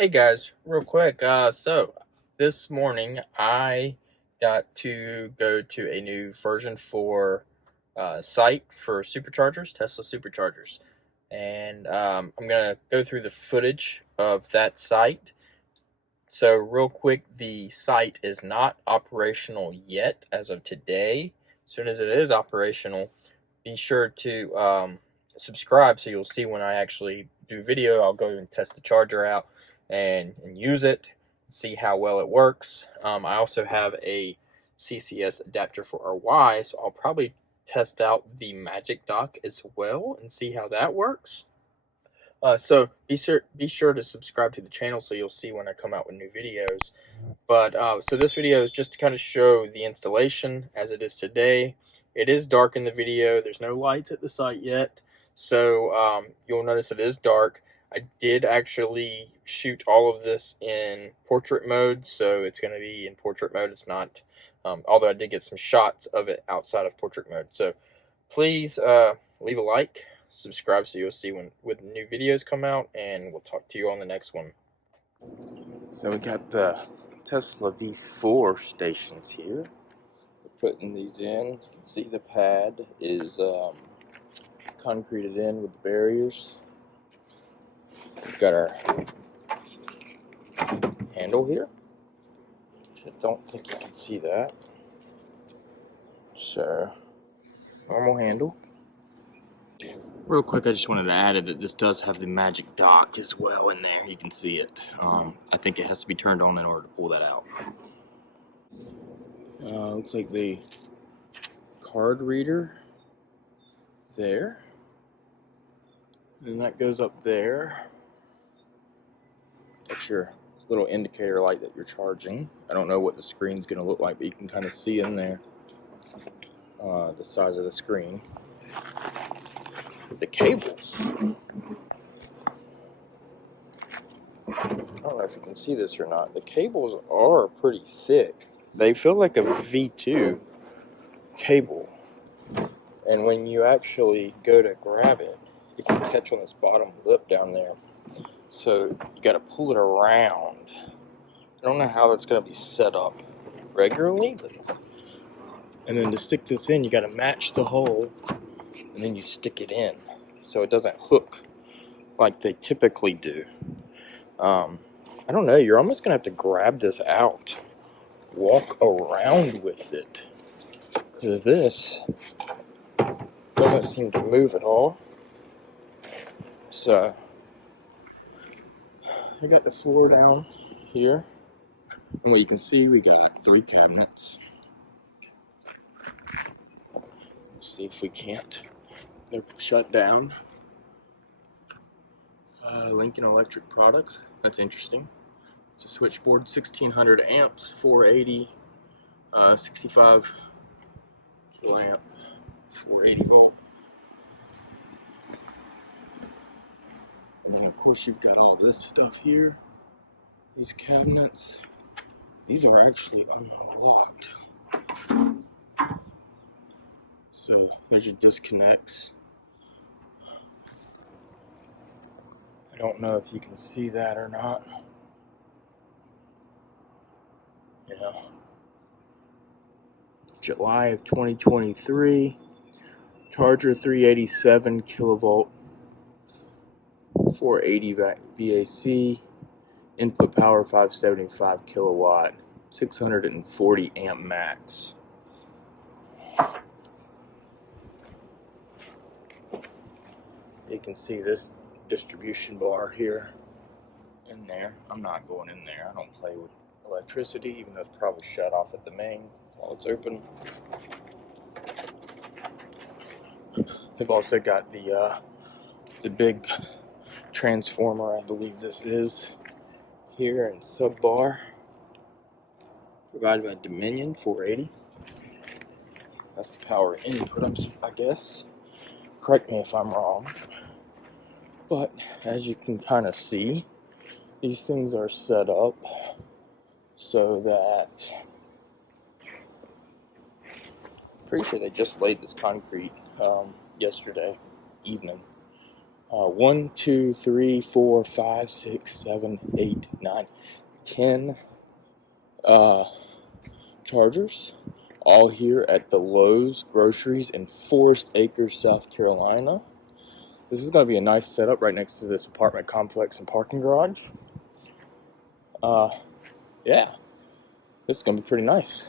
Hey guys, real quick. So this morning I got to go to a new version for site for superchargers, Tesla superchargers, and I'm gonna go through the footage of that site. So real quick, the site is not operational yet as of today. As soon as it is operational, be sure to subscribe so you'll see when I actually do video. I'll go and test the charger out and use it, see how well it works. I also have a CCS adapter for our Y, so I'll probably test out the Magic Dock as well and see how that works. So be sure to subscribe to the channel so you'll see when I come out with new videos. But so this video is just to kind of show the installation as it is today. It is dark in the video. There's no lights at the site yet, so you'll notice it is dark. I did actually shoot all of this in portrait mode, so it's going to be in portrait mode. It's not, although I did get some shots of it outside of portrait mode. So please leave a like, subscribe so you'll see when new videos come out, and we'll talk to you on the next one. So we got the Tesla V4 stations here. We're putting these in. You can see the pad is concreted in with the barriers. We've got our handle here. I don't think you can see that. So, normal handle. Real quick, I just wanted to add that this does have the Magic Dock as well in there. You can see it. I think it has to be turned on in order to pull that out. Looks like the card reader there. And that goes up there. That's your little indicator light that you're charging. I don't know what the screen's going to look like, but you can kind of see in there the size of the screen. The cables. I don't know if you can see this or not. The cables are pretty thick. They feel like a V2 cable. And when you actually go to grab it, you can catch on this bottom lip down there. So you got to pull it around. I don't know how that's going to be set up regularly. And then to stick this in, you got to match the hole, and then you stick it in so it doesn't hook like they typically do. I don't know, you're almost going to have to grab this out, walk around with it, because this doesn't seem to move at all. So, I got the floor down here, and what you can see, we got 3 cabinets. Let's see if we can't. They're shut down. Lincoln Electric products, that's interesting. It's a switchboard, 1600 amps, 480, 65 kiloamp, 480 volt. And then of course you've got all this stuff here. These cabinets, these are actually unlocked. So there's your disconnects. I don't know if you can see that or not. Yeah. July of 2023. Charger 387 kilovolt. 480 VAC. Input power 575 kilowatt. 640 amp max. You can see this distribution bar here in there. I'm not going in there. I don't play with electricity, even though it's probably shut off at the main while it's open. They've also got the big transformer, I believe this is, here in sub bar, provided by Dominion 480. That's the power input, I guess. Correct me if I'm wrong. But as you can kind of see, these things are set up so that, pretty sure they just laid this concrete yesterday evening. 1, 2, 3, 4, 5, 6, 7, 8, 9, 10 chargers, all here at the Lowe's Groceries in Forest Acres, South Carolina. This is going to be a nice setup right next to this apartment complex and parking garage. Yeah, this is going to be pretty nice.